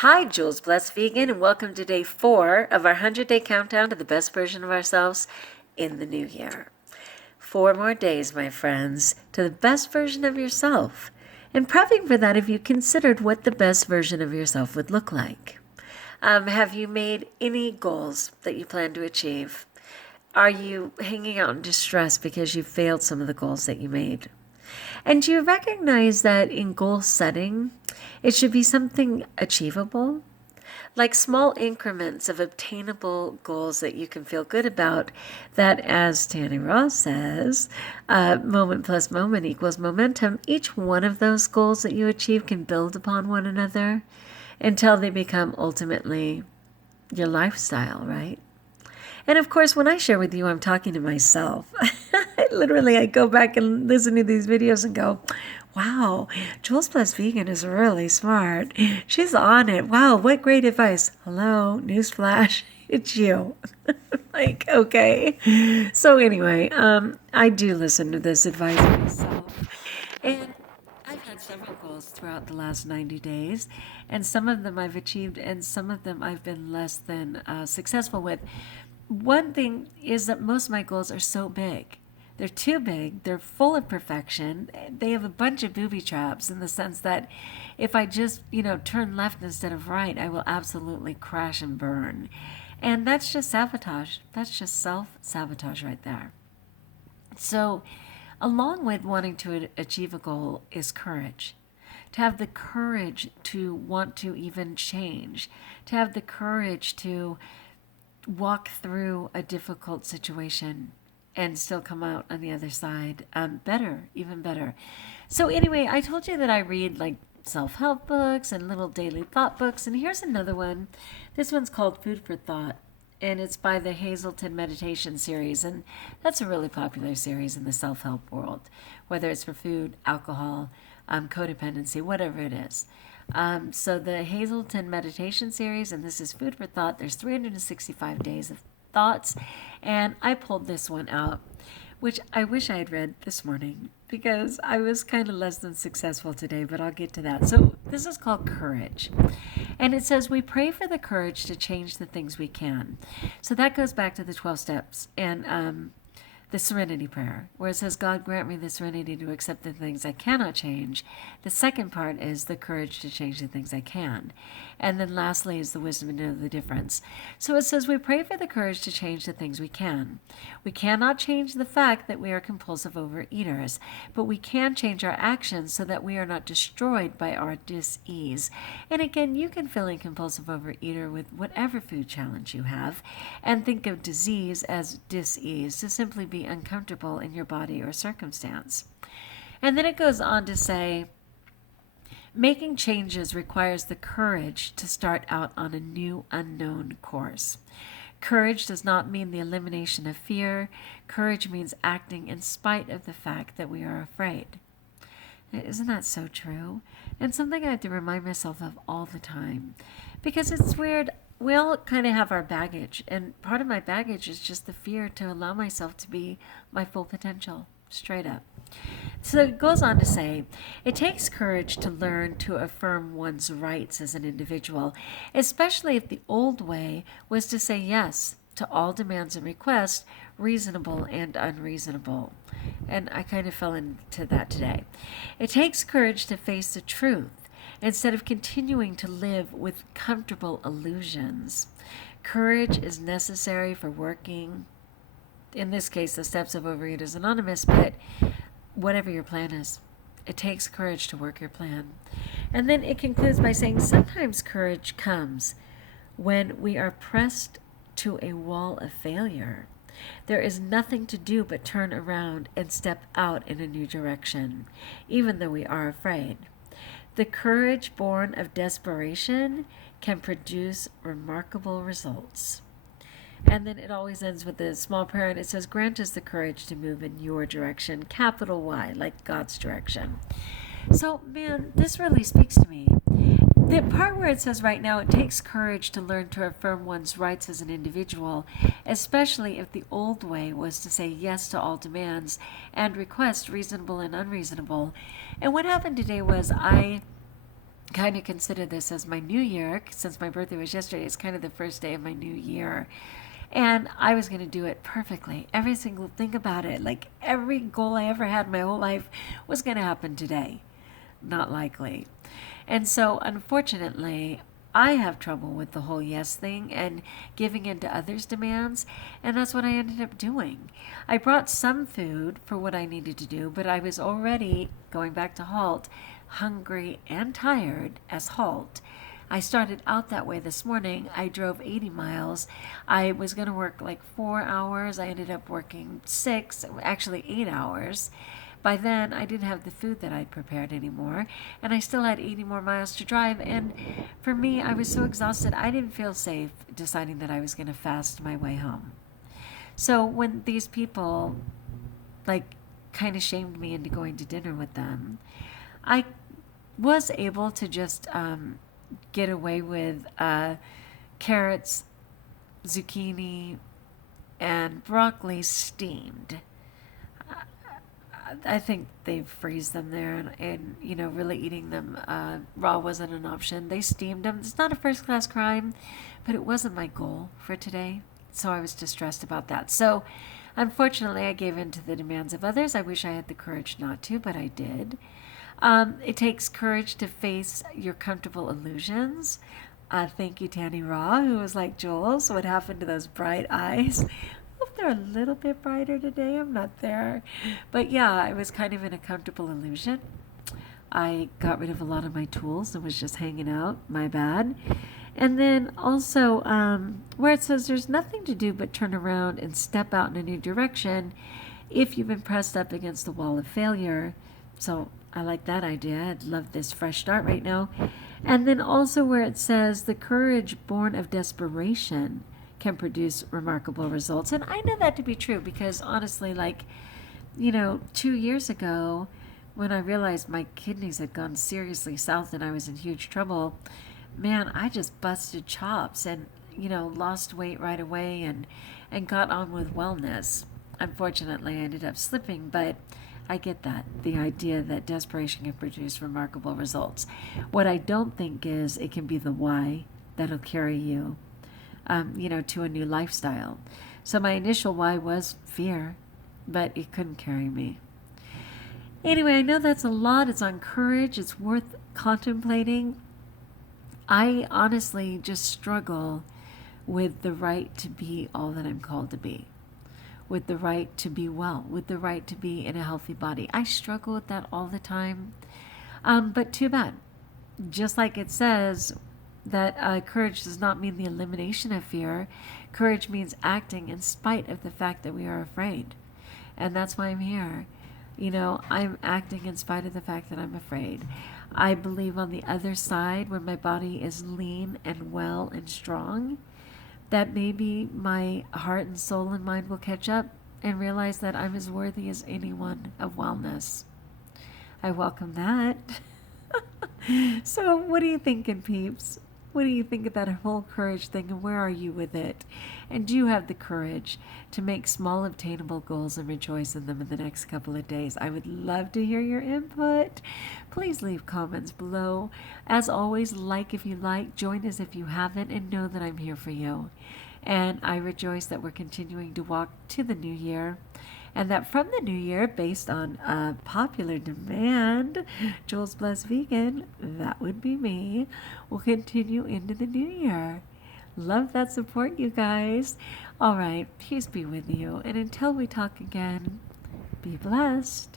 Hi, Jules Blessed Vegan, and welcome to day 4 of our 100-day countdown to the best version of ourselves in the new year. 4 more days, my friends, to the best version of yourself. And prepping for that, have you considered what the best version of yourself would look like? Have you made any goals that you plan to achieve? Are you hanging out in distress because you failed some of the goals that you made? And do you recognize that in goal setting, it should be something achievable? Like small increments of obtainable goals that you can feel good about, that, as Tanny Ross says, moment plus moment equals momentum. Each one of those goals that you achieve can build upon one another until they become ultimately your lifestyle, right? And of course, when I share with you, I'm talking to myself. I go back and listen to these videos and go, wow, Jules Plus Vegan is really smart. She's on it. Wow, what great advice. Hello, newsflash, it's you. Okay. So anyway, I do listen to this advice myself. And I've had several goals throughout the last 90 days, and some of them I've achieved, and some of them I've been less than successful with. One thing is that most of my goals are so big. They're too big. They're full of perfection. They have a bunch of booby traps in the sense that if I just, turn left instead of right, I will absolutely crash and burn. And that's just sabotage. That's just self-sabotage right there. So, along with wanting to achieve a goal is courage. To have the courage to want to even change. To have the courage to walk through a difficult situation and still come out on the other side better, even better. So anyway, I told you that I read like self-help books and little daily thought books, and here's another one. This one's called Food for Thought, and it's by the Hazelton Meditation series, and that's a really popular series in the self-help world, whether it's for food, alcohol, codependency, whatever it is. So the Hazelton Meditation series, and this is Food for Thought. There's 365 days of thoughts, and I pulled this one out, which I wish I had read this morning because I was kind of less than successful today, but I'll get to that. So this is called Courage, and it says we pray for the courage to change the things we can. So that goes back to the 12 steps and the serenity prayer, where it says, God, grant me the serenity to accept the things I cannot change. The second part is the courage to change the things I can. And then lastly is the wisdom to know the difference. So it says we pray for the courage to change the things we can. We cannot change the fact that we are compulsive overeaters, but we can change our actions so that we are not destroyed by our dis-ease. And again, you can fill in compulsive overeater with whatever food challenge you have, and think of disease as dis-ease, to simply be uncomfortable in your body or circumstance. And then it goes on to say, making changes requires the courage to start out on a new unknown course. Courage does not mean the elimination of fear. Courage means acting in spite of the fact that we are afraid. Isn't that so true? And something I have to remind myself of all the time. Because it's weird. We all kind of have our baggage, and part of my baggage is just the fear to allow myself to be my full potential, straight up. So it goes on to say, it takes courage to learn to affirm one's rights as an individual, especially if the old way was to say yes to all demands and requests, reasonable and unreasonable. And I kind of fell into that today. It takes courage to face the truth instead of continuing to live with comfortable illusions. Courage is necessary for working, in this case, the steps of Overeaters Anonymous, but whatever your plan is, it takes courage to work your plan. And then it concludes by saying, sometimes courage comes when we are pressed to a wall of failure. There is nothing to do but turn around and step out in a new direction, even though we are afraid. The courage born of desperation can produce remarkable results. And then it always ends with a small prayer, and it says, grant us the courage to move in your direction, capital Y, like God's direction. So, man, this really speaks to me. The part where it says right now, it takes courage to learn to affirm one's rights as an individual, especially if the old way was to say yes to all demands and request reasonable and unreasonable. And what happened today was I kind of consider this as my new year. Since my birthday was yesterday, it's kind of the first day of my new year. And I was going to do it perfectly. Every single thing about it, like every goal I ever had in my whole life, was going to happen today. Not likely. And so, unfortunately, I have trouble with the whole yes thing and giving in to others' demands, and that's what I ended up doing. I brought some food for what I needed to do, but I was already, going back to halt, hungry and tired as halt. I started out that way this morning. I drove 80 miles. I was going to work like 4 hours. I ended up working 6, actually 8 hours. By then, I didn't have the food that I'd prepared anymore, and I still had 80 more miles to drive. And for me, I was so exhausted, I didn't feel safe deciding that I was going to fast my way home. So when these people, like, kind of shamed me into going to dinner with them, I was able to just get away with carrots, zucchini, and broccoli steamed. I think they freeze them there, and really eating them raw wasn't an option. They steamed them. It's not a first class crime, but it wasn't my goal for today, so I was distressed about that. So unfortunately, I gave in to the demands of others. I wish I had the courage not to, but I did. It takes courage to face your comfortable illusions. Thank you, Tanny Raw, who was like, Jules, what happened to those bright eyes? They're a little bit brighter today. I'm not there. But yeah, I was kind of in a comfortable illusion. I got rid of a lot of my tools and was just hanging out. My bad. And then also, where it says there's nothing to do but turn around and step out in a new direction if you've been pressed up against the wall of failure. So I like that idea. I'd love this fresh start right now. And then also where it says the courage born of desperation can produce remarkable results. And I know that to be true because honestly, 2 years ago, when I realized my kidneys had gone seriously south and I was in huge trouble, man, I just busted chops and, lost weight right away and got on with wellness. Unfortunately, I ended up slipping, but I get that. The idea that desperation can produce remarkable results. What I don't think is it can be the why that'll carry you to a new lifestyle. So my initial why was fear, but it couldn't carry me. Anyway, I know that's a lot. It's on courage. It's worth contemplating. I honestly just struggle with the right to be all that I'm called to be, with the right to be well, with the right to be in a healthy body. I struggle with that all the time. But too bad. Just like it says, that courage does not mean the elimination of fear. Courage means acting in spite of the fact that we are afraid. And that's why I'm here. I'm acting in spite of the fact that I'm afraid. I believe on the other side, when my body is lean and well and strong, that maybe my heart and soul and mind will catch up and realize that I'm as worthy as anyone of wellness. I welcome that. So what are you thinking, peeps? What do you think of that whole courage thing, and where are you with it? And do you have the courage to make small obtainable goals and rejoice in them in the next couple of days? I would love to hear your input. Please leave comments below. As always, like if you like, join us if you haven't, and know that I'm here for you. And I rejoice that we're continuing to walk to the new year. And that from the new year, based on popular demand, Jules Bless Vegan, that would be me, will continue into the new year. Love that support, you guys. All right, peace be with you. And until we talk again, be blessed.